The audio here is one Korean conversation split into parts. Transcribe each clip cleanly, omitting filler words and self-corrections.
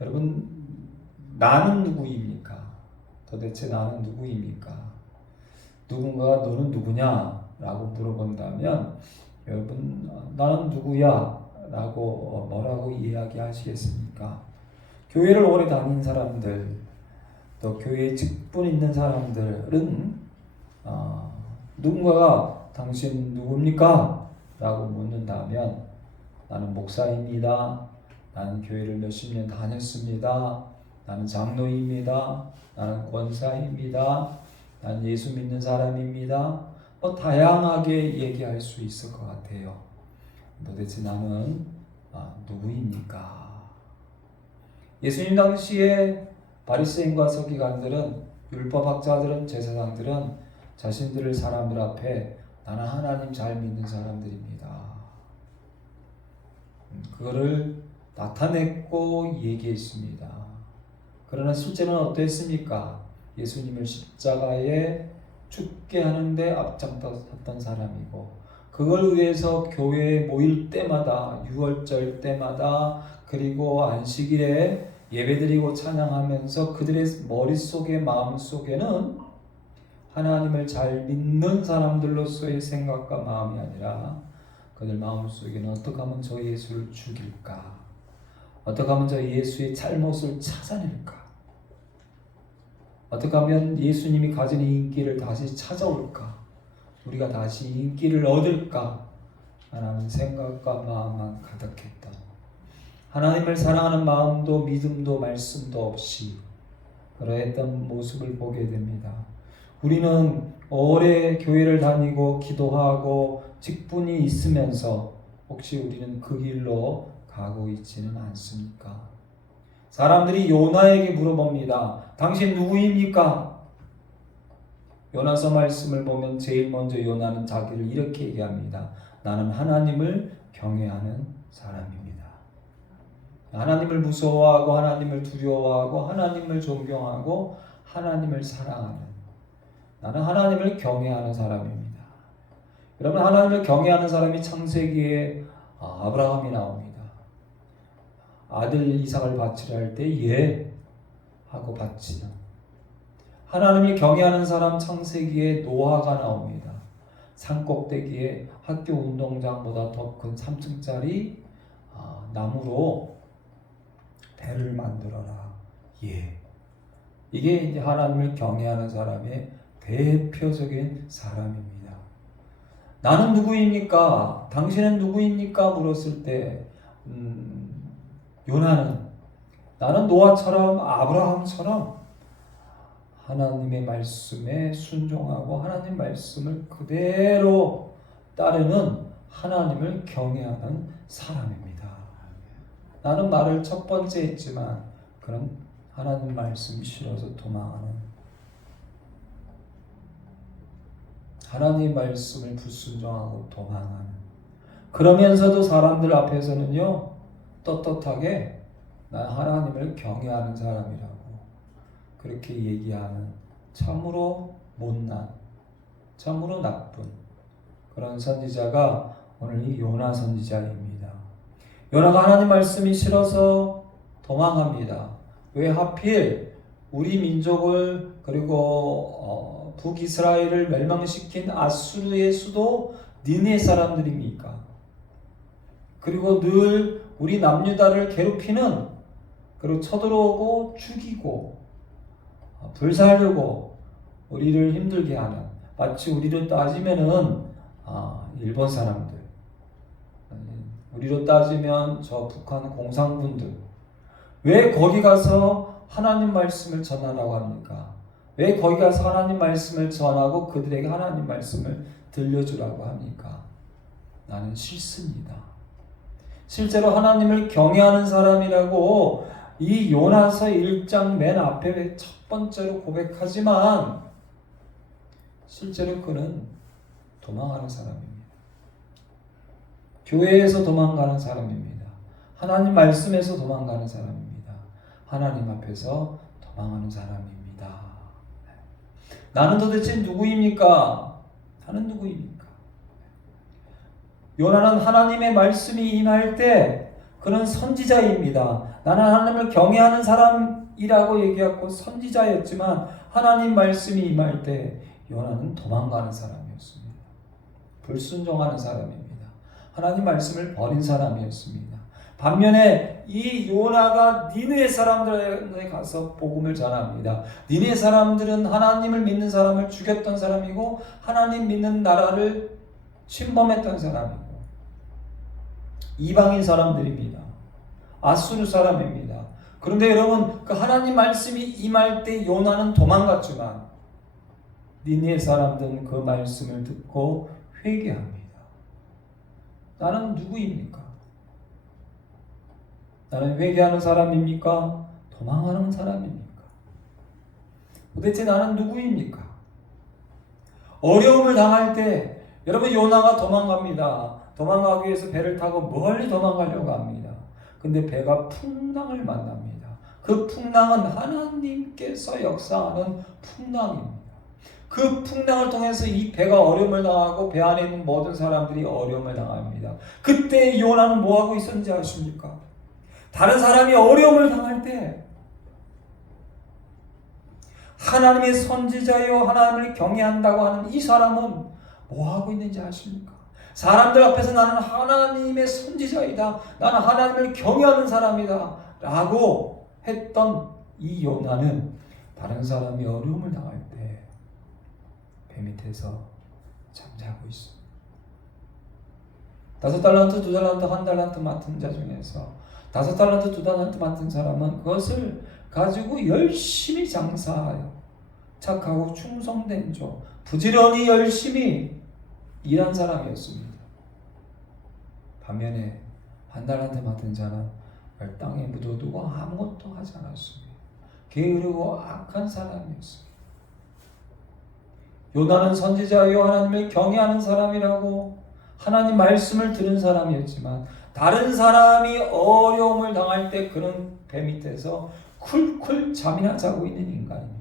여러분, 나는 누구입니까? 도대체 나는 누구입니까? 누군가가 너는 누구냐? 라고 물어본다면 여러분, 나는 누구야? 라고 뭐라고 이야기하시겠습니까? 교회를 오래 다닌 사람들, 또 교회에 직분 있는 사람들은 누군가가 당신 누굽니까? 라고 묻는다면 나는 목사입니다. 나는 교회를 몇십 년 다녔습니다. 나는 장로입니다. 나는 권사입니다. 나는 예수 믿는 사람입니다. 다양하게 얘기할 수 있을 것 같아요. 도대체 나는 누구입니까? 예수님 당시에 바리새인과 서기관들은, 율법학자들은, 제사장들은 자신들을 사람들 앞에 나는 하나님 잘 믿는 사람들입니다. 그거를 나타냈고 얘기했습니다. 그러나 실제는 어땠습니까? 예수님을 십자가에 죽게 하는데 앞장섰던 사람이고, 그걸 위해서 교회에 모일 때마다, 유월절 때마다, 그리고 안식일에 예배드리고 찬양하면서 그들의 머릿속에, 마음속에는 하나님을 잘 믿는 사람들로서의 생각과 마음이 아니라 그들 마음속에는 어떻게 하면 저 예수를 죽일까? 어떻게 하면 저 예수의 잘못을 찾아낼까? 어떻게 하면 예수님이 가진 인기를 다시 찾아올까? 우리가 다시 인기를 얻을까? 라는 생각과 마음만 가득했던, 하나님을 사랑하는 마음도 믿음도 말씀도 없이 그러했던 모습을 보게 됩니다. 우리는 오래 교회를 다니고 기도하고 직분이 있으면서 혹시 우리는 그 길로 가고 있지는 않습니까? 사람들이 요나에게 물어봅니다. 당신 누구입니까? 요나서 말씀을 보면 제일 먼저 요나는 자기를 이렇게 얘기합니다. 나는 하나님을 경외하는 사람입니다. 하나님을 무서워하고 하나님을 두려워하고 하나님을 존경하고 하나님을 사랑하는, 나는 하나님을 경외하는 사람입니다. 여러분, 하나님을 경외하는 사람이 창세기에 아브라함이 나옵니다. 아들 이삭을 바치려 할 때 예 하고 바치는, 하나님을 경외하는 사람 창세기에 노아가 나옵니다. 산꼭대기에 학교 운동장보다 더 큰 3층짜리 나무로 배를 만들어라. 예. 이게 이제 하나님을 경외하는 사람의 대표적인 사람입니다. 나는 누구입니까? 당신은 누구입니까? 물었을 때 요나는 나는 노아처럼 아브라함처럼 하나님의 말씀에 순종하고 하나님 말씀을 그대로 따르는 하나님을 경외하는 사람입니다. 나는 말을 첫 번째 했지만 그럼 하나님 말씀 싫어서 도망하는, 하나님 말씀을 불순종하고 도망하는, 그러면서도 사람들 앞에서는요 떳떳하게 난 하나님을 경외하는 사람이라고 그렇게 얘기하는 참으로 못난, 참으로 나쁜 그런 선지자가 오늘 이 요나 선지자입니다. 요나가 하나님 말씀이 싫어서 도망합니다. 왜 하필 우리 민족을, 그리고 북이스라엘을 멸망시킨 아수르의 수도 니네 사람들입니까? 그리고 늘 우리 남유다를 괴롭히는, 그리고 쳐들어오고 죽이고 불살르고 우리를 힘들게 하는, 마치 우리로 따지면은 일본 사람들, 우리로 따지면 저 북한 공산군들, 왜 거기 가서 하나님 말씀을 전하라고 합니까? 왜 거기 가서 하나님 말씀을 전하고 그들에게 하나님 말씀을 들려주라고 합니까? 나는 싫습니다. 실제로 하나님을 경외하는 사람이라고 이 요나서 1장 맨 앞에 첫 번째로 고백하지만 실제로 그는 도망하는 사람입니다. 교회에서 도망가는 사람입니다. 하나님 말씀에서 도망가는 사람입니다. 하나님 앞에서 도망하는 사람입니다. 나는 도대체 누구입니까? 나는 누구입니까? 요나는 하나님의 말씀이 임할 때 그는 선지자입니다. 나는 하나님을 경외하는 사람이라고 얘기하고 선지자였지만 하나님 말씀이 임할 때 요나는 도망가는 사람이었습니다. 불순종하는 사람입니다. 하나님 말씀을 버린 사람이었습니다. 반면에 이 요나가 니느웨 사람들에 가서 복음을 전합니다. 니느웨 사람들은 하나님을 믿는 사람을 죽였던 사람이고 하나님 믿는 나라를 침범했던 사람이고 이방인 사람들입니다. 아수르 사람입니다. 그런데 여러분, 그 하나님 말씀이 임할 때 요나는 도망갔지만 니느웨 사람들은 그 말씀을 듣고 회개합니다. 나는 누구입니까? 나는 회개하는 사람입니까? 도망가는 사람입니까? 도대체 나는 누구입니까? 어려움을 당할 때 여러분, 요나가 도망갑니다. 도망가기 위해서 배를 타고 멀리 도망가려고 합니다. 근데 배가 풍랑을 만납니다. 그 풍랑은 하나님께서 역사하는 풍랑입니다. 그 풍랑을 통해서 이 배가 어려움을 당하고 배 안에 있는 모든 사람들이 어려움을 당합니다. 그때 요나는 뭐하고 있었는지 아십니까? 다른 사람이 어려움을 당할 때 하나님의 선지자요 하나님을 경외한다고 하는 이 사람은 뭐하고 있는지 아십니까? 사람들 앞에서 나는 하나님의 선지자이다, 나는 하나님을 경외하는 사람이다 라고 했던 이 요나는 다른 사람이 어려움을 당할 때 배 밑에서 잠자고 있습니다. 5달란트, 2달란트, 1달란트 맡은 자 중에서 5달란트, 2달란트 맡은 사람은 그것을 가지고 열심히 장사하여 착하고 충성된 종, 부지런히 열심히 일한 사람이었습니다. 반면에 1달란트 맡은 자는 땅에 묻어두고 아무것도 하지 않았습니다. 게으르고 악한 사람이었습니다. 요나는 선지자요 하나님을 경외하는 사람이라고 하나님 말씀을 들은 사람이었지만 다른 사람이 어려움을 당할 때 그는 배 밑에서 쿨쿨 잠이나 자고 있는 인간입니다.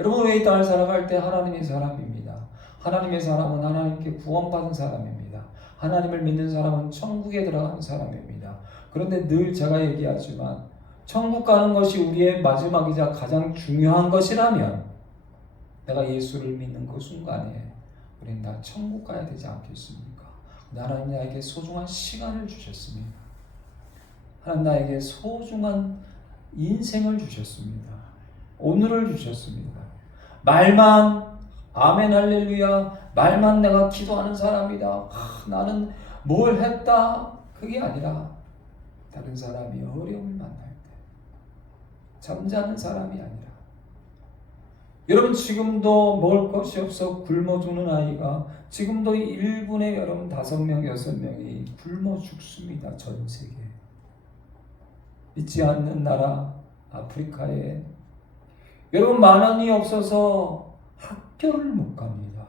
여러분, 왜 이 땅을 살아갈 때 하나님의 사람입니다. 하나님의 사람은 하나님께 구원받은 사람입니다. 하나님을 믿는 사람은 천국에 들어가는 사람입니다. 그런데 늘 제가 얘기하지만 천국 가는 것이 우리의 마지막이자 가장 중요한 것이라면 내가 예수를 믿는 그 순간에 우리는 다 천국 가야 되지 않겠습니까? 하나님 나에게 소중한 시간을 주셨습니다. 하나님 나에게 소중한 인생을 주셨습니다. 오늘을 주셨습니다. 말만 아멘 할렐루야, 말만 내가 기도하는 사람이다, 나는 뭘 했다, 그게 아니라 다른 사람이 어려움을 만날 때 잠자는 사람이 아니라, 여러분 지금도 먹을 것이 없어 굶어 죽는 아이가 지금도 1분에 여러분 5명, 6명이 굶어 죽습니다. 전 세계. 믿지 않는 나라 아프리카에 여러분 10,000원이 없어서 학교를 못 갑니다.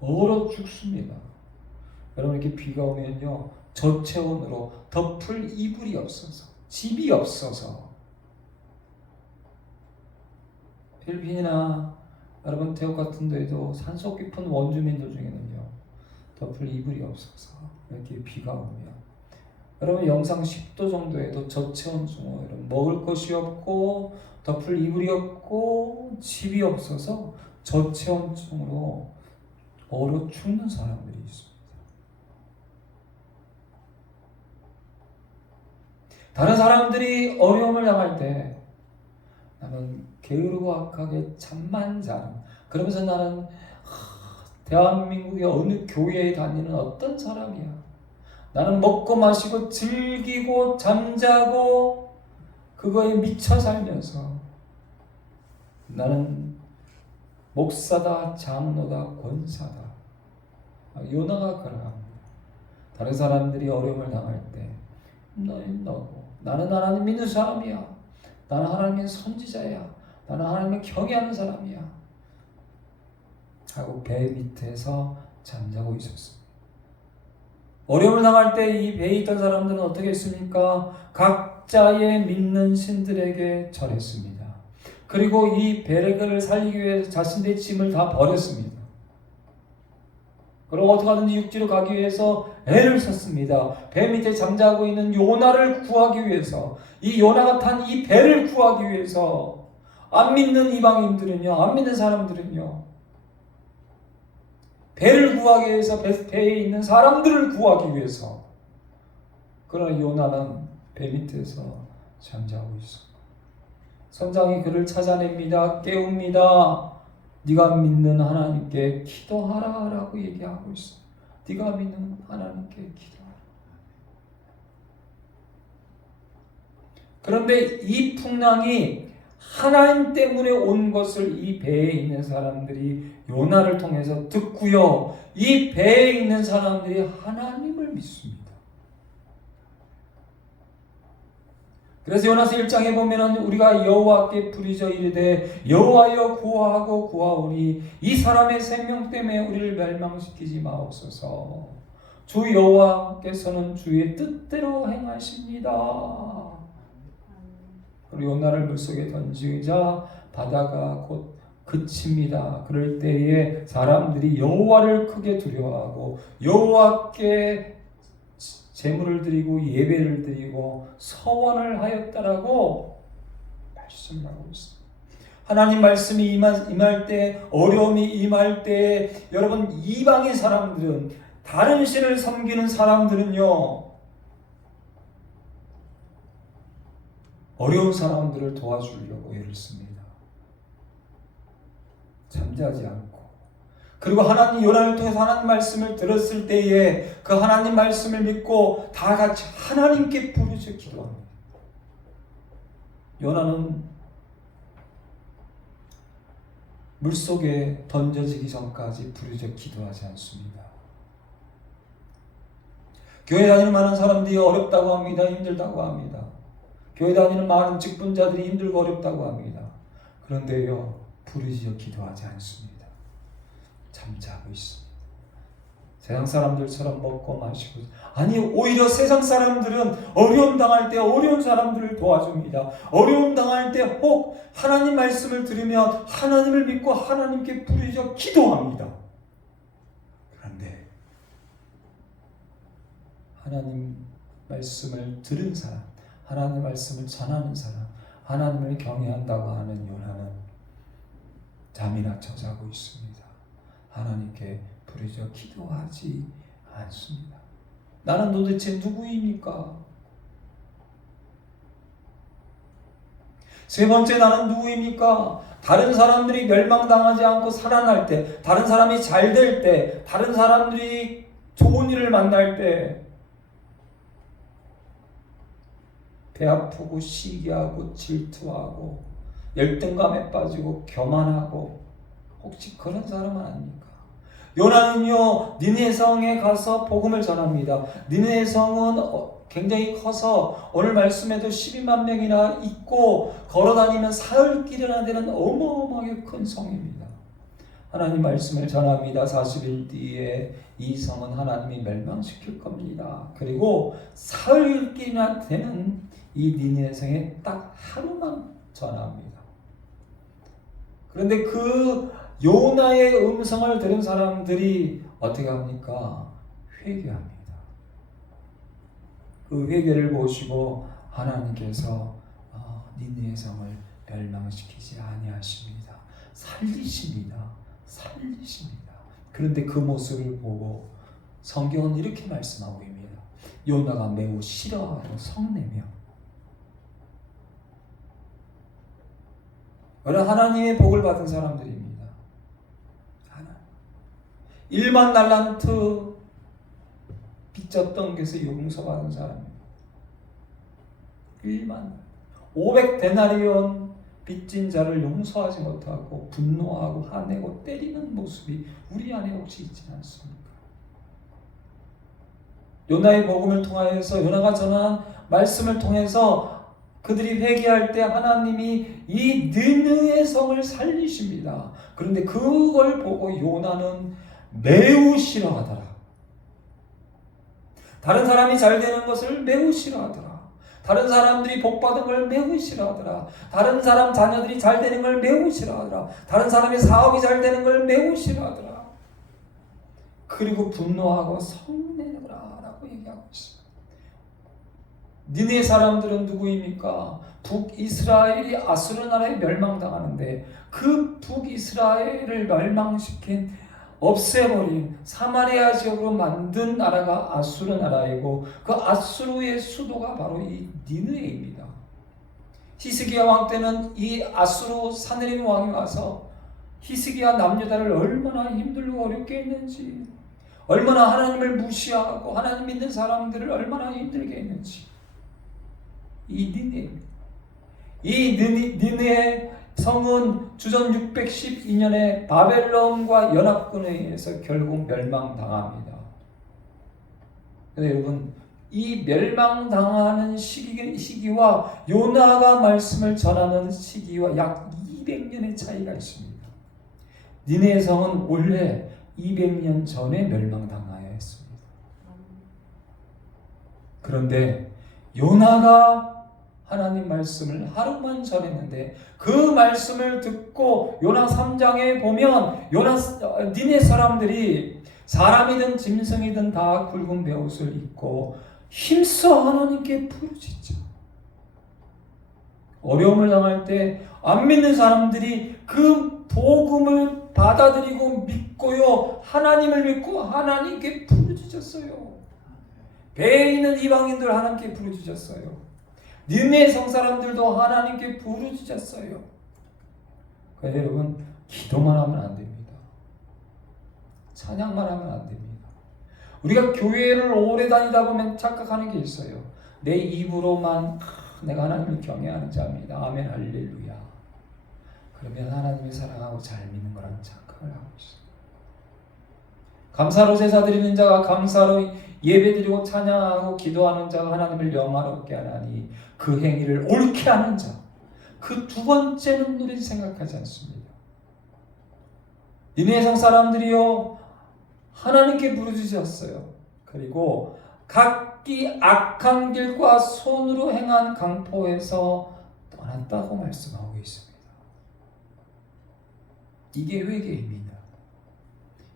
얼어 죽습니다. 여러분 이렇게 비가 오면요, 저체온으로 덮을 이불이 없어서, 집이 없어서, 필리핀이나 여러분 태국 같은 데에도 산속 깊은 원주민들 중에는요, 덮을 이불이 없어서 이렇게 비가 오면 여러분 영상 10도 정도에도 저체온 중으로 여러분 먹을 것이 없고 덮을 이불이 없고 집이 없어서 저체온증으로 얼어 죽는 사람들이 있습니다. 다른 사람들이 어려움을 당할 때 나는 게으르고 악하게 잠만 자는, 그러면서 나는 대한민국의 어느 교회에 다니는 어떤 사람이야, 나는 먹고 마시고 즐기고 잠자고 그거에 미쳐 살면서 나는 목사다, 장로다, 권사다. 요나가 그러합니다. 다른 사람들이 어려움을 당할 때 너는 너고, 나는 하나님 믿는 사람이야, 나는 하나님의 선지자야, 나는 하나님을 경외하는 사람이야 하고 배 밑에서 잠자고 있었습니다. 어려움을 당할 때 이 배에 있던 사람들은 어떻게 했습니까? 각자의 믿는 신들에게 절했습니다. 그리고 이 배를 살리기 위해서 자신의 짐을 다 버렸습니다. 그럼 어떻게 하든지 육지로 가기 위해서 애를 썼습니다. 배 밑에 잠자고 있는 요나를 구하기 위해서, 이 요나가 탄 이 배를 구하기 위해서, 안 믿는 이방인들은요, 안 믿는 사람들은요, 배를 구하기 위해서 배에 있는 사람들을 구하기 위해서. 그러나 요나는 배 밑에서 잠자고 있어. 선장이 그를 찾아냅니다. 깨웁니다. 네가 믿는 하나님께 기도하라 라고 얘기하고 있어. 네가 믿는 하나님께 기도하라. 그런데 이 풍랑이 하나님 때문에 온 것을 이 배에 있는 사람들이 요나를 통해서 듣고요, 이 배에 있는 사람들이 하나님을 믿습니다. 그래서 요나서 1장에 보면은 우리가 여호와께 부르짖어 이르되 여호와여 구하고 구하오니 이 사람의 생명 때문에 우리를 멸망시키지 마옵소서. 주 여호와께서는 주의 뜻대로 행하십니다. 그리고 요나를 물속에 던지자 바다가 곧 그칩니다. 그럴 때에 사람들이 여호와를 크게 두려워하고 여호와께 제물을 드리고 예배를 드리고 서원을 하였다라고 말씀하고 있습니다. 하나님 말씀이 임할 때, 어려움이 임할 때, 여러분 이방의 사람들은, 다른 신을 섬기는 사람들은요, 어려운 사람들을 도와주려고 애를 씁니다. 잠자지 않고. 그리고 하나님 요나를 통해서 하나님 말씀을 들었을 때에 그 하나님 말씀을 믿고 다 같이 하나님께 부르짖어 기도합니다. 요나는 물속에 던져지기 전까지 부르짖어 기도하지 않습니다. 교회 다니는 많은 사람들이 어렵다고 합니다. 힘들다고 합니다. 교회 다니는 많은 직분자들이 힘들고 어렵다고 합니다. 그런데요, 부르짖어 기도하지 않습니다. 잠자고 있습니다. 세상 사람들처럼 먹고 마시고, 아니 오히려 세상 사람들은 어려움 당할 때 어려운 사람들을 도와줍니다. 어려움 당할 때 혹 하나님 말씀을 들으면 하나님을 믿고 하나님께 부르짖어 기도합니다. 그런데 하나님 말씀을 들은 사람, 하나님 말씀을 전하는 사람, 하나님을 경외한다고 하는 요나는 잠이나 쳐자고 있습니다. 하나님께 부르짖어 기도하지 않습니다. 나는 도대체 누구입니까? 세 번째, 나는 누구입니까? 다른 사람들이 멸망당하지 않고 살아날 때, 다른 사람이 잘 될 때, 다른 사람들이 좋은 일을 만날 때 배 아프고 시기하고 질투하고 열등감에 빠지고 교만하고, 혹시 그런 사람 아닙니까? 요나는요, 니느웨 성에 가서 복음을 전합니다. 니느웨 성은 굉장히 커서 오늘 말씀에도 12만 명이나 있고 걸어다니면 사흘길이나 되는 어마어마하게 큰 성입니다. 하나님 말씀을 전합니다. 40일 뒤에 이 성은 하나님이 멸망시킬 겁니다. 그리고 사흘길이나 되는 이 니느웨 성에 딱 하루만 전합니다. 그런데 그 요나의 음성을 들은 사람들이 어떻게 합니까? 회개합니다. 그 회개를 보시고 하나님께서 니느웨 성을 멸망시키지 아니하십니다. 살리십니다. 그런데 그 모습을 보고 성경은 이렇게 말씀하고 있습니다. 요나가 매우 싫어하고 성내며. 여러분, 하나님의 복을 받은 사람들입니다. 1만 달란트 빚졌던 것에 용서받은 사람입니다. 1만 500데나리온 빚진 자를 용서하지 못하고 분노하고 화내고 때리는 모습이 우리 안에 혹시 있지 않습니까? 요나의 복음을 통하여서, 요나가 전한 말씀을 통해서 그들이 회개할 때 하나님이 이 니느웨 성을 살리십니다. 그런데 그걸 보고 요나는 매우 싫어하더라. 다른 사람이 잘 되는 것을 매우 싫어하더라. 다른 사람들이 복받은 걸 매우 싫어하더라. 다른 사람 자녀들이 잘 되는 걸 매우 싫어하더라. 다른 사람의 사업이 잘 되는 걸 매우 싫어하더라. 그리고 분노하고 성내노라 라고 얘기하고 있습니다. 니네 사람들은 누구입니까? 북이스라엘이 아수르 나라에 멸망당하는데 그 북이스라엘을 멸망시킨 없애버린 사마리아 지역으로 만든 나라가 아수르 나라이고 그 아수르의 수도가 바로 이 니느웨입니다. 히스기야 왕 때는 이 아수르 사느림 왕이 와서 히스기야 남유다를 얼마나 힘들고 어렵게 했는지, 얼마나 하나님을 무시하고 하나님 믿는 사람들을 얼마나 힘들게 했는지, 이 니느웨입니다. 이 니느웨 성은 주전 612년에 바벨론과 연합군에 의해서 결국 멸망당합니다. 그런데 여러분, 이 멸망당하는 시기와 요나가 말씀을 전하는 시기와 약 200년의 차이가 있습니다. 니느웨 성은 원래 200년 전에 멸망당하여 했습니다. 그런데 요나가 하나님 말씀을 하루만 전했는데 그 말씀을 듣고 요나 3장에 보면 니네 사람들이 사람이든 짐승이든 다 굵은 베옷을 입고 힘써 하나님께 부르짖죠. 어려움을 당할 때 안 믿는 사람들이 그 복음을 받아들이고 믿고요, 하나님을 믿고 하나님께 부르짖었어요. 배에 있는 이방인들 하나님께 부르짖었어요. 니느웨 성 사람들도 하나님께 부르짖었어요. 그러니까 여러분, 기도만 하면 안 됩니다. 찬양만 하면 안 됩니다. 우리가 교회를 오래 다니다 보면 착각하는 게 있어요. 내 입으로만 내가 하나님을 경외하는 자입니다. 아멘 할렐루야. 그러면 하나님을 사랑하고 잘 믿는 거라는 착각을 하고 있어요. 감사로 제사 드리는 자가 감사로 예배드리고 찬양하고 기도하는 자가 하나님을 영화롭게 하나니 그 행위를 옳게 하는 자, 그 두 번째는 우리는 생각하지 않습니다. 니느웨 성 사람들이요 하나님께 부르짖었어요. 그리고 각기 악한 길과 손으로 행한 강포에서 떠났다고 말씀하고 있습니다. 이게 회개입니다.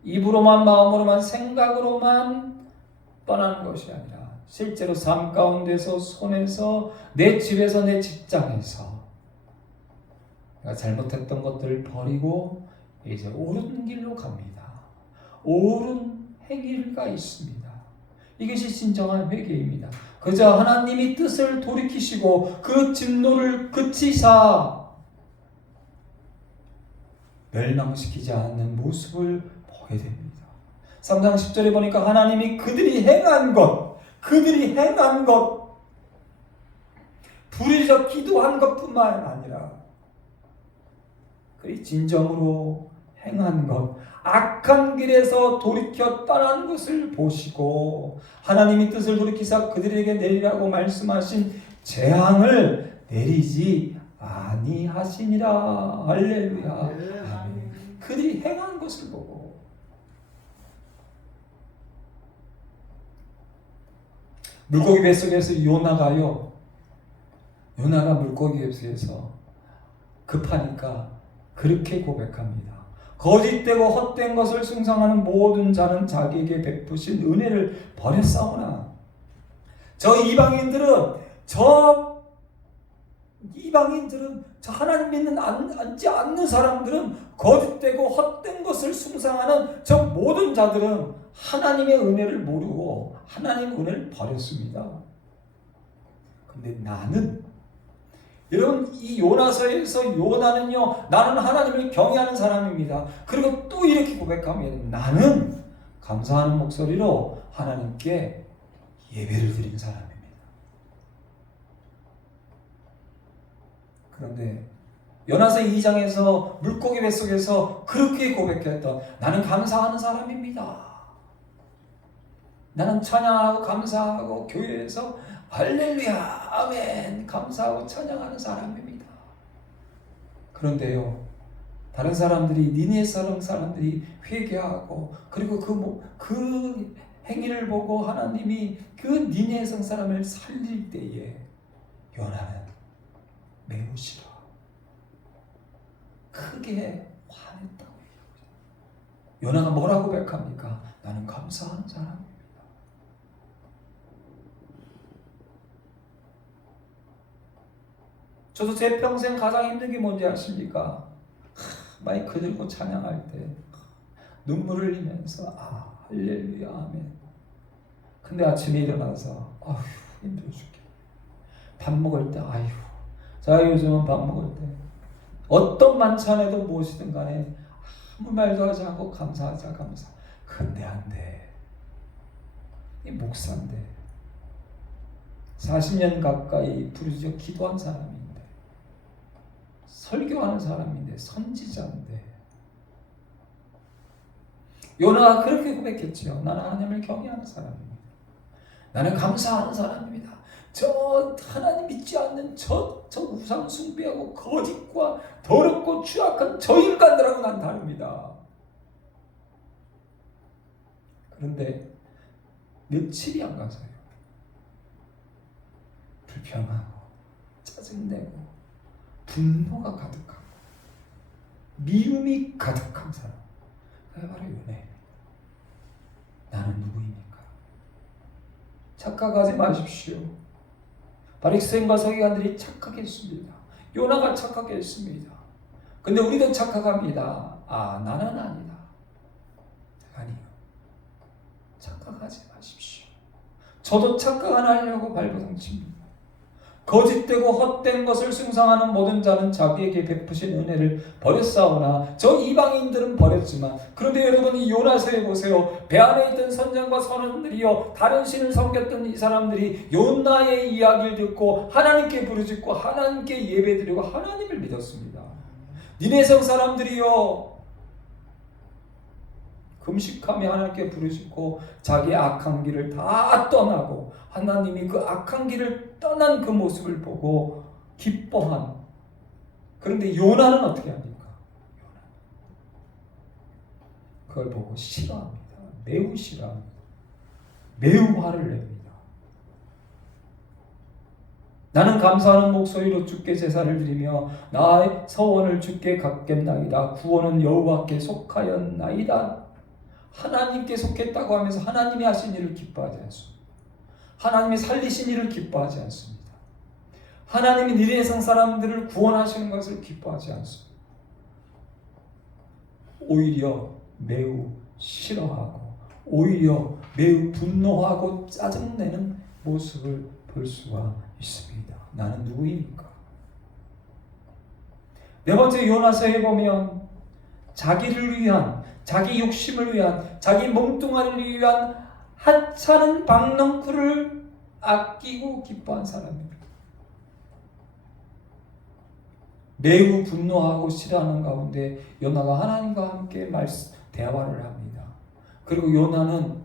입으로만 마음으로만 생각으로만 떠나는 것이 아니라 실제로 삶 가운데서 손에서 내 집에서 내 직장에서 내가 잘못했던 것들을 버리고 이제 옳은 길로 갑니다. 옳은 행위가 있습니다. 이것이 진정한 회개입니다. 그저 하나님이 뜻을 돌이키시고 그 진노를 그치사 멸망시키지 않는 모습을 보게 됩니다. 3장 10절에 보니까 하나님이 그들이 행한 것 부르짖어 기도한 것뿐만 아니라 그의 진정으로 행한 것, 악한 길에서 돌이켜 떠난 것을 보시고 하나님이 뜻을 돌이키사 그들에게 내리라고 말씀하신 재앙을 내리지 아니하시니라. 할렐루야. 아멘. 그들이 행한 것을 보고 물고기 뱃속에서 요나가 물고기 뱃속에서 급하니까 그렇게 고백합니다. 거짓되고 헛된 것을 숭상하는 모든 자는 자기에게 베푸신 은혜를 버렸사오나 저 이방인들은 저 하나님 믿는 앉지 않는 사람들은 거짓되고 헛된 것을 숭상하는 저 모든 자들은 하나님의 은혜를 모르고 하나님의 은혜를 버렸습니다. 근데 나는 여러분 이 요나서에서 요나는요 나는 하나님을 경외하는 사람입니다. 그리고 또 이렇게 고백합니다. 나는 감사하는 목소리로 하나님께 예배를 드리는 사람입니다. 그런데 요나서 2장에서 물고기 뱃속에서 그렇게 고백했던 나는 감사하는 사람입니다. 나는 찬양하고 감사하고 교회에서 할렐루야 아멘 감사하고 찬양하는 사람입니다. 그런데요 다른 사람들이 니느웨 사람들이 회개하고 그리고 그 행위를 보고 하나님이 그 니느웨 성 사람을 살릴 때에 요나는 매우 싫어 크게 화냈다고 얘기합니다. 요나가 뭐라고 고백합니까? 나는 감사하는 사람입니다. 저도 제 평생 가장 힘든 게 뭔지 아십니까? 마이크 들고 찬양할 때 눈물을 흘리면서 할렐루야 아멘. 근데 아침에 일어나서 힘들어 죽게. 밥 먹을 때 제가 요즘은 밥 먹을 때 어떤 만찬에도 무엇이든 간에 아무 말도 하지 않고 감사하자 감사. 근데 안 돼. 이 목사인데 40년 가까이 부르짖어 기도한 사람인데 설교하는 사람인데 선지자인데 요나가 그렇게 고백했죠. 나는 하나님을 경외하는 사람입니다. 나는 감사하는 사람입니다. 저 하나님 믿지 않는 저 우상 숭배하고 거짓과 더럽고 추악한 저 인간들하고 난 다릅니다. 그런데 며칠이 안 가서요. 불평하고 짜증내고 분노가 가득하고 미움이 가득한 사람. 그게 바로 요나입니다. 나는 누구입니까? 착각하지 마십시오. 바리새인과 서기관들이 착각했습니다. 요나가 착각했습니다. 근데 우리도 착각합니다. 나는 아니다. 아니요. 착각하지 마십시오. 저도 착각 안 하려고 발버둥칩니다. 거짓되고 헛된 것을 숭상하는 모든 자는 자기에게 베푸신 은혜를 버렸사오나 저 이방인들은 버렸지만 그런데 여러분 이 요나서에 보세요. 배 안에 있던 선장과 선원들이요 다른 신을 섬겼던 이 사람들이 요나의 이야기를 듣고 하나님께 부르짖고 하나님께 예배드리고 하나님을 믿었습니다. 니네성 사람들이요 금식하며 하나님께 부르짖고 자기의 악한 길을 다 떠나고 하나님이 그 악한 길을 떠난 그 모습을 보고 기뻐한. 그런데 요나는 어떻게 합니까? 그걸 보고 싫어합니다. 매우 싫어합니다. 매우 화를 냅니다. 나는 감사하는 목소리로 주께 제사를 드리며 나의 서원을 주께 갚겠나이다. 구원은 여호와께 속하였나이다. 하나님께 속했다고 하면서 하나님이 하신 일을 기뻐하지 않습니다. 하나님이 살리신 일을 기뻐하지 않습니다. 하나님이 니네성 사람들을 구원하시는 것을 기뻐하지 않습니다. 오히려 매우 싫어하고 오히려 매우 분노하고 짜증내는 모습을 볼 수가 있습니다. 나는 누구입니까? 네 번째 요나서에 보면 자기를 위한 자기 욕심을 위한 자기 몸뚱아리를 위한 하찮은 박넝쿨을 아끼고 기뻐한 사람입니다. 매우 분노하고 싫어하는 가운데 요나가 하나님과 함께 대화를 합니다. 그리고 요나는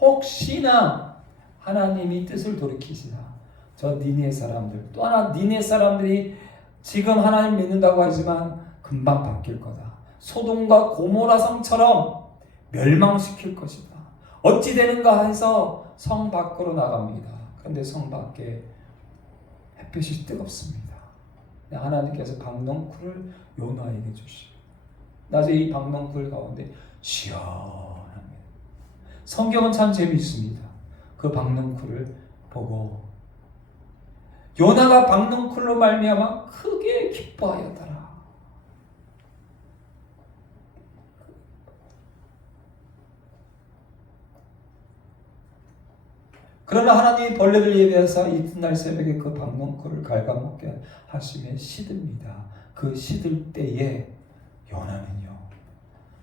혹시나 하나님이 뜻을 돌이키시나 저 니네 사람들 또 하나 니네 사람들이 지금 하나님 믿는다고 하지만 금방 바뀔 거다. 소돔과 고모라 성처럼 멸망시킬 것이다. 어찌 되는가 해서 성 밖으로 나갑니다. 그런데 성 밖에 햇빛이 뜨겁습니다. 하나님께서 박넝쿨을 요나에게 주시고 낮에 이 박넝쿨 가운데 시원합니다. 성경은 참 재미있습니다. 그 박넝쿨을 보고 요나가 박넝쿨로 말미암아 크게 기뻐하였더라. 그러나 하나님이 벌레를 예비하사 이튿날 새벽에 그 박넝쿨을 갉아먹게 하심에 시듭니다. 그 시들 때에 요나는요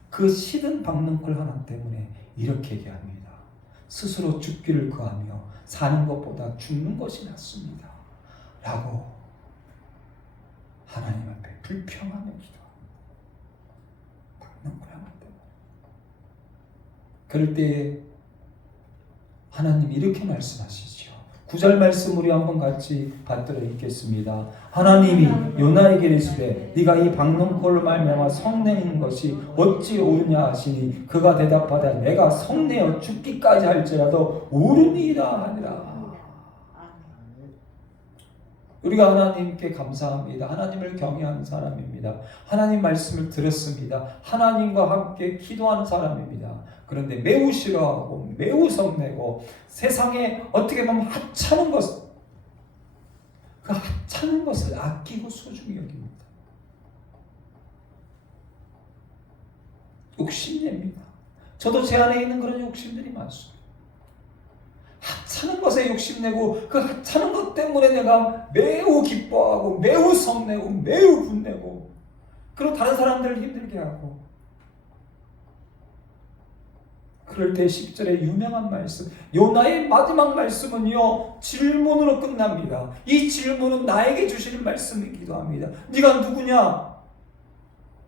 그 시든 박넝쿨 하나 때문에 이렇게 얘기합니다. 스스로 죽기를 구하며 사는 것보다 죽는 것이 낫습니다. 라고 하나님 앞에 불평하며 기도합니다. 박넝쿨 하나 때문에. 그럴 때에 하나님이 이렇게 말씀하시죠. 9절 말씀 우리 한번 같이 받들어 읽겠습니다. 하나님이 요나에게 이르시되 네가 이 박넝쿨로 말미암아 성내는 것이 어찌 옳으냐 하시니 그가 대답하되 내가 성내어 죽기까지 할지라도 옳으니이다 하니라. 우리가 하나님께 감사합니다. 하나님을 경외하는 사람입니다. 하나님 말씀을 들었습니다. 하나님과 함께 기도하는 사람입니다. 그런데 매우 싫어하고 매우 성내고 세상에 어떻게 보면 하찮은 것, 그 하찮은 것을 아끼고 소중히 여깁니다. 욕심냅니다. 저도 제 안에 있는 그런 욕심들이 많습니다. 하찮은 것에 욕심내고 그 하찮은 것 때문에 내가 매우 기뻐하고 매우 성내고 매우 분내고 그리고 다른 사람들을 힘들게 하고 그럴 때 10절의 유명한 말씀 요나의 마지막 말씀은요 질문으로 끝납니다. 이 질문은 나에게 주시는 말씀이기도 합니다. 네가 누구냐?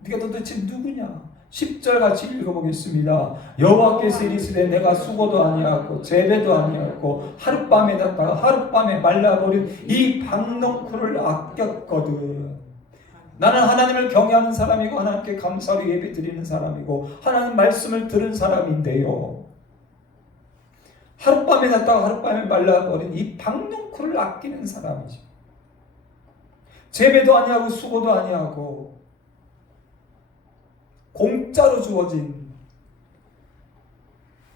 네가 도대체 누구냐? 10절 같이 읽어보겠습니다. 여호와께서 이르시되 내가 수고도 아니하고 재배도 아니하고 하룻밤에 났다가 하룻밤에 말라버린 이 박넝쿨을 아꼈거든. 나는 하나님을 경외하는 사람이고 하나님께 감사로 예배드리는 사람이고 하나님 말씀을 들은 사람인데요. 하룻밤에 났다가 하룻밤에 말라버린 이 박넝쿨을 아끼는 사람이죠. 재배도 아니하고 수고도 아니하고 공짜로 주어진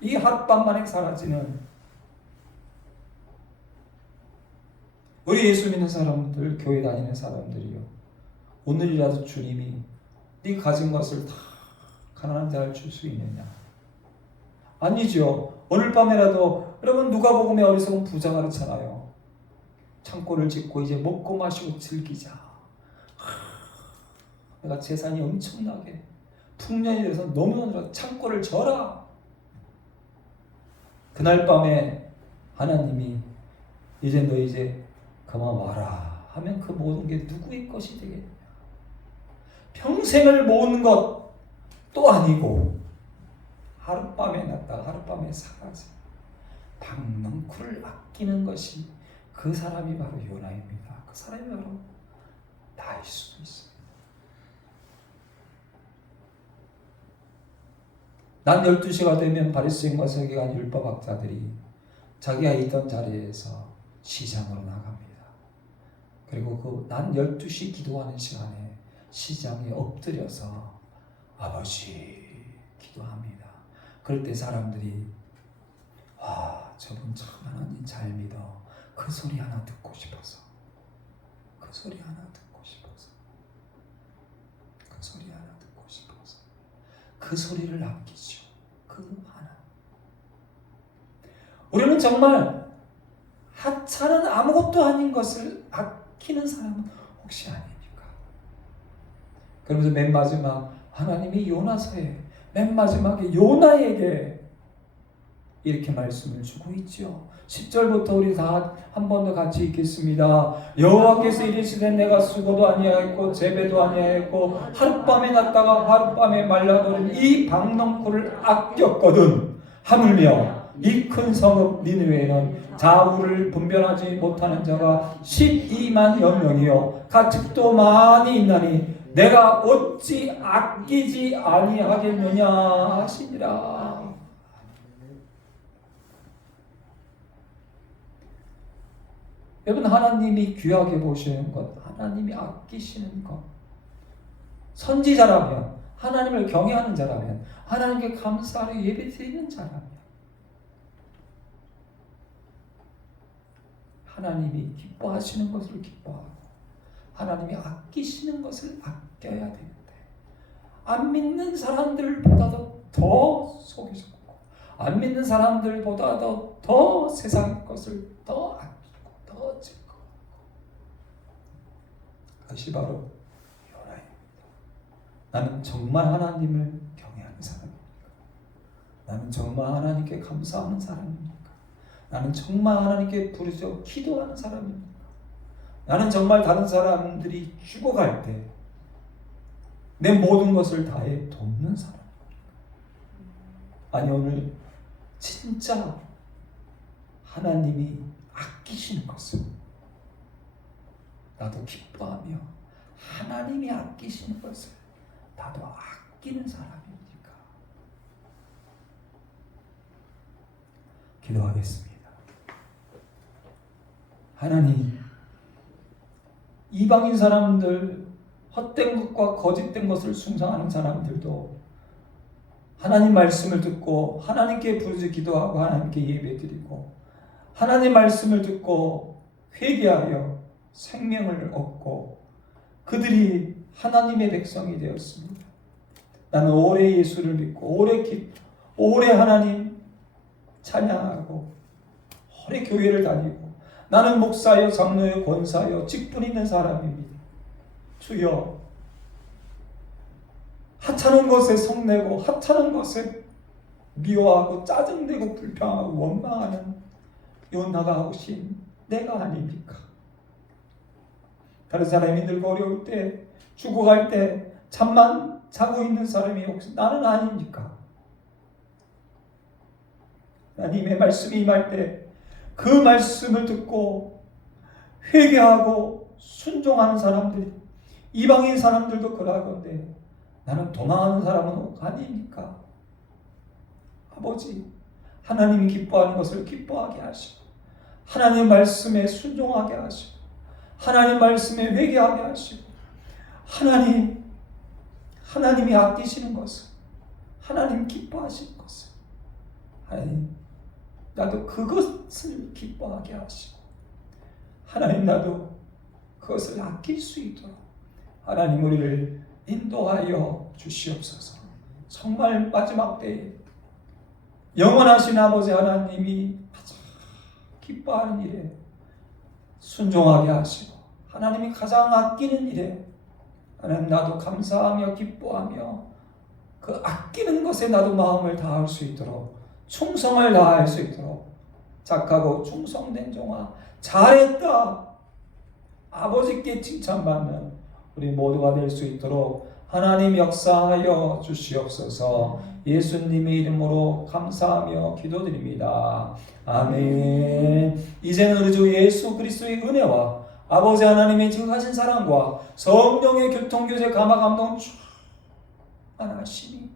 이 하룻밤 만에 사라지는 우리 예수 믿는 사람들, 교회 다니는 사람들이요. 오늘이라도 주님이 네 가진 것을 다 가난한 자를 줄 수 있느냐? 아니죠. 오늘 밤에라도 여러분 누가복음에 어리석은 부자가 그렇잖아요. 창고를 짓고 이제 먹고 마시고 즐기자. 내가 재산이 엄청나게 풍년이 돼서 너무너무 창고를 져라. 그날 밤에 하나님이 이제 너 이제 그만 와라 하면 그 모든 게 누구의 것이 되겠냐? 평생을 모은 것도 아니고 하룻밤에 났다가 하룻밤에 사라진 박넝쿨을 아끼는 것이 그 사람이 바로 요나입니다. 그 사람이 바로 나일 수도 있습니다. 낮 12시가 되면 바리새인과 서기관 율법학자들이 자기가 있던 자리에서 시장으로 나갑니다. 그리고 그 낮 12시 기도하는 시간에 시장에 엎드려서 아버지 기도합니다. 그럴 때 사람들이 와 저분 참 하나님 잘 믿어. 그 소리 하나 듣고 싶어서 그 소리 하나 듣고 싶어서 그 소리 하나 듣고 싶어서 그 소리를 아끼죠. 그 하나. 우리는 정말 하찮은 아무것도 아닌 것을 아끼는 사람은 혹시 아닙니까? 그러면서 맨 마지막 하나님이 요나서에 맨 마지막에 요나에게 이렇게 말씀을 주고 있죠. 10절부터 우리 다 한 번 더 같이 읽겠습니다. 여호와께서 이르시되 내가 수고도 아니하였고 재배도 아니하였고 하룻밤에 났다가 하룻밤에 말라버린 이 박넝쿨을 아꼈거든. 하물며 이 큰 성읍 니느웨에는 좌우를 분별하지 못하는 자가 12만여 명이요 가축도 많이 있나니 내가 어찌 아끼지 아니하겠느냐 하시니라. 여러분 하나님이 귀하게 보시는 것, 하나님이 아끼시는 것, 선지자라면, 하나님을 경외하는 자라면, 하나님께 감사하며 예배드리는 자라면 하나님이 기뻐하시는 것을 기뻐하고 하나님이 아끼시는 것을 아껴야 되는데 안 믿는 사람들보다도 더 속이 좁고 안 믿는 사람들보다도 더 세상의 것을 더 아끼고 더 즐거워하고 그것이 바로 요나입니다. 나는 정말 하나님을 경외하는 사람입니까? 나는 정말 하나님께 감사하는 사람입니까? 나는 정말 하나님께 부르짖어 기도하는 사람입니까? 나는 정말 다른 사람들이 죽어갈 때 내 모든 것을 다해 돕는 사람입니까? 아니 오늘 진짜 하나님이 아끼시는 것을 나도 기뻐하며 하나님이 아끼시는 것을 나도 아끼는 사람입니까? 기도하겠습니다. 하나님, 이방인 사람들, 헛된 것과 거짓된 것을 숭상하는 사람들도 하나님 말씀을 듣고 하나님께 부르짖어 기도하고 하나님께 예배드리고 하나님 말씀을 듣고 회개하여 생명을 얻고 그들이 하나님의 백성이 되었습니다. 나는 오래 예수를 믿고 오래 하나님 찬양하고 오래 교회를 다니고 나는 목사여 장로여 권사여 직분 있는 사람입니다. 주여, 하찮은 것에 성내고 하찮은 것에 미워하고 짜증내고 불평하고 원망하는 요 나가 오신 내가 아닙니까? 다른 사람이 힘들고 어려울 때 죽어갈 때 잠만 자고 있는 사람이 혹시 나는 아닙니까? 하나님의 말씀이 임할 때 그 말씀을 듣고 회개하고 순종하는 사람들이 이방인 사람들도 그러하건대 나는 도망하는 사람은 아닙니까? 아버지, 하나님이 기뻐하는 것을 기뻐하게 하시고 하나님 말씀에 순종하게 하시고 하나님 말씀에 회개하게 하시고 하나님이 아끼시는 것을 하나님 기뻐하시는 것을 하나님 나도 그것을 기뻐하게 하시고 하나님 나도 그것을 아낄 수 있도록 하나님 우리를 인도하여 주시옵소서. 정말 마지막 때에 영원하신 아버지 하나님이 가장 기뻐하는 일에 순종하게 하시고 하나님이 가장 아끼는 일에 하나님 나도 감사하며 기뻐하며 그 아끼는 것에 나도 마음을 다할 수 있도록 충성을 다할 수 있도록 착하고 충성된 종아 잘했다 아버지께 칭찬받는 우리 모두가 될 수 있도록 하나님 역사하여 주시옵소서. 예수님의 이름으로 감사하며 기도드립니다. 아멘. 이제는 우리 주 예수 그리스도의 은혜와 아버지 하나님의 지극하신 사랑과 성령의 교통교제 감화 감동 충만한 하심이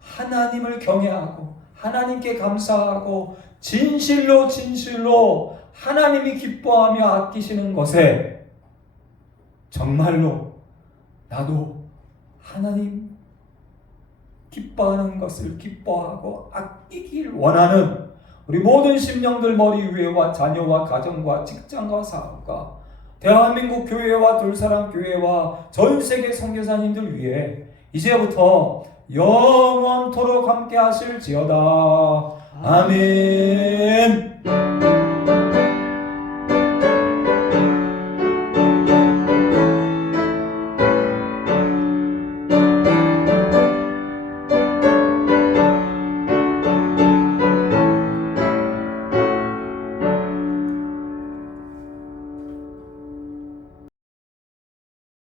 하나님을 경외하고 하나님께 감사하고 진실로 하나님이 기뻐하며 아끼시는 것에 정말로 나도 하나님 기뻐하는 것을 기뻐하고 아끼길 원하는 우리 모든 심령들 머리 위에와 자녀와 가정과 직장과 사업과 대한민국 교회와 둘사람 교회와 전 세계 선교사님들 위해 이제부터 영원토록 함께 하실지어다. 아멘.